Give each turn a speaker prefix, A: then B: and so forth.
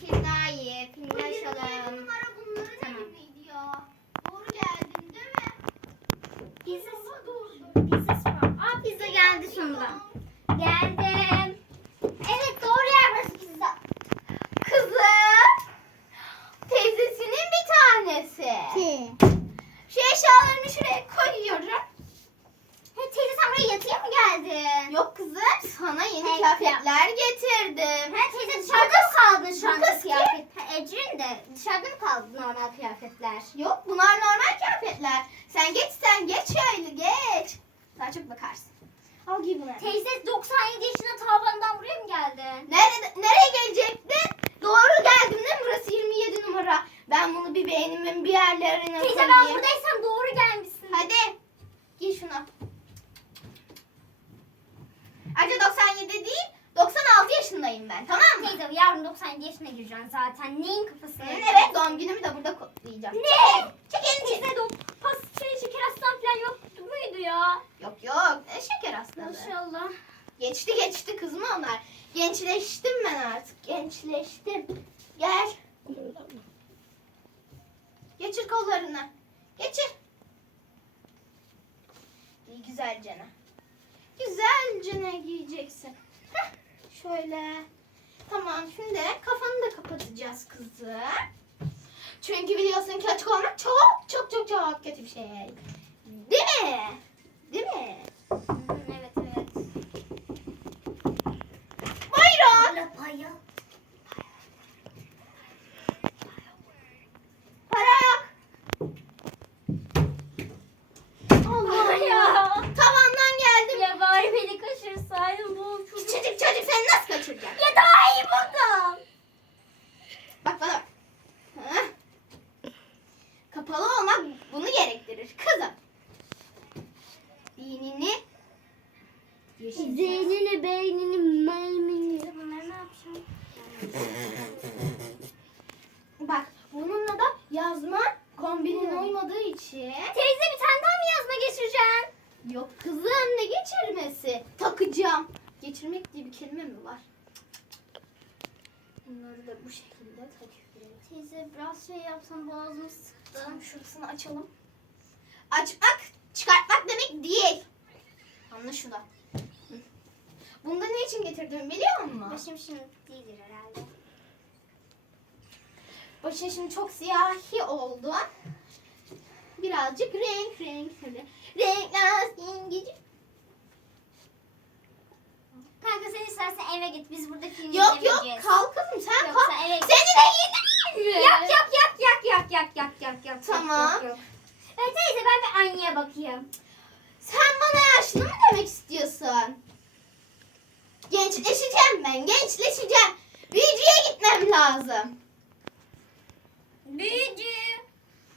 A: film daha iyi.
B: 27
A: açalım.
B: numara bunların
A: Tamam.
B: eviydi ya. Doğru geldin değil mi?
A: Pizza, pizza spam. Aa pizza geldi sonunda. Geldim. Evet doğru yer burası pizza.
B: Kızım. Teyzesinin bir tanesi. Şu eşyalarını şuraya koyuyorum.
A: He teyze sen buraya yatıya mı geldin?
B: Yok kızım sana yeni
A: Hey,
B: kıyafetler getirdim.
A: He teyze dışarıda mı kaldın şu
B: bu
A: Dışarıda mı kaldı normal kıyafetler?
B: Yok bunlar normal kıyafetler. Sen geç sen geç şöyle geç. Daha çok bakarsın. Al giy bunu.
A: Teyze 97 yaşında tavandan buraya mı geldin?
B: Nerede, nereye gelecektin? Doğru geldim değil mi? Burası 27 numara. Ben bunu bir beğenimin bir yerlerine
A: Teyze
B: koyayım.
A: ben buradaysam doğru gelmişsin.
B: Hadi giy şunu. Ayrıca 97 değil 96 yaşındayım ben tamam mı?
A: Teyze yarın 97 yaşına gireceksin zaten. Neyin kafasına?
B: Hı, evet doğum günümü de kutlayacağım.
A: Ne? Teyze de pas şey şeker hastan falan yoktu muydu ya?
B: Yok yok ne şeker hastalığı.
A: Maşallah.
B: Geçti geçti kızım onlar. Gençleştim ben artık gençleştim. Gel. Geçir kollarını. Geçir. İyi güzelce. Güzelce ne giyeceksin. Heh, şöyle. Tamam şimdi kafanı da kapatacağız kızım. Çünkü biliyorsun ki açık olmak çok çok çok çok kötü bir şey. Değil mi? Değil mi?
A: Hı, evet evet.
B: Buyurun.
A: Paya.
B: Para yok. Allah
A: Ya.
B: Tavandan geldim.
A: Ya bari beni kaçırsaydın bu çok...
B: Küçücük çocuk seni nasıl kaçıracak?
A: Ya daha iyi buldum.
B: Bak bana bak. Hah. Kapalı olmak bunu gerektirir kızım. Dinini.
A: Zeynini, beynini, meymini. Bunları ne yapacağım?
B: Bak bununla da yazma kombinin uymadığı için.
A: Teyze bir tane daha mı yazma geçireceksin?
B: Yok kızım ne geçirmesi? Takacağım. Geçirmek diye bir kelime mi var? Bunları da bu şekilde takıyorum.
A: Teyze biraz şey yapsam boğazımı sıktı.
B: Tamam şurasını açalım. Açmak, çıkartmak demek değil. Anla şunu. Bunu da ne için getirdim biliyor musun?
A: Başım şimdi değildir herhalde.
B: Başın şimdi çok siyahi oldu. Birazcık renk renk şöyle. Renkler İngilizce.
A: Kanka sen istersen eve git. Biz burada film
B: Yok yok
A: izlemeyeceğiz.
B: kalk kızım sen
A: Yok,
B: kalk.
A: sen eve git.
B: Seni de mi?
A: Yak yak yak yak yak yak yak yak yak.
B: Tamam.
A: Ben bir anneye bakayım.
B: Sen bana yaşlı mı demek istiyorsun? Gençleşeceğim ben, gençleşeceğim. Büyücüye gitmem lazım.
A: Büyücü.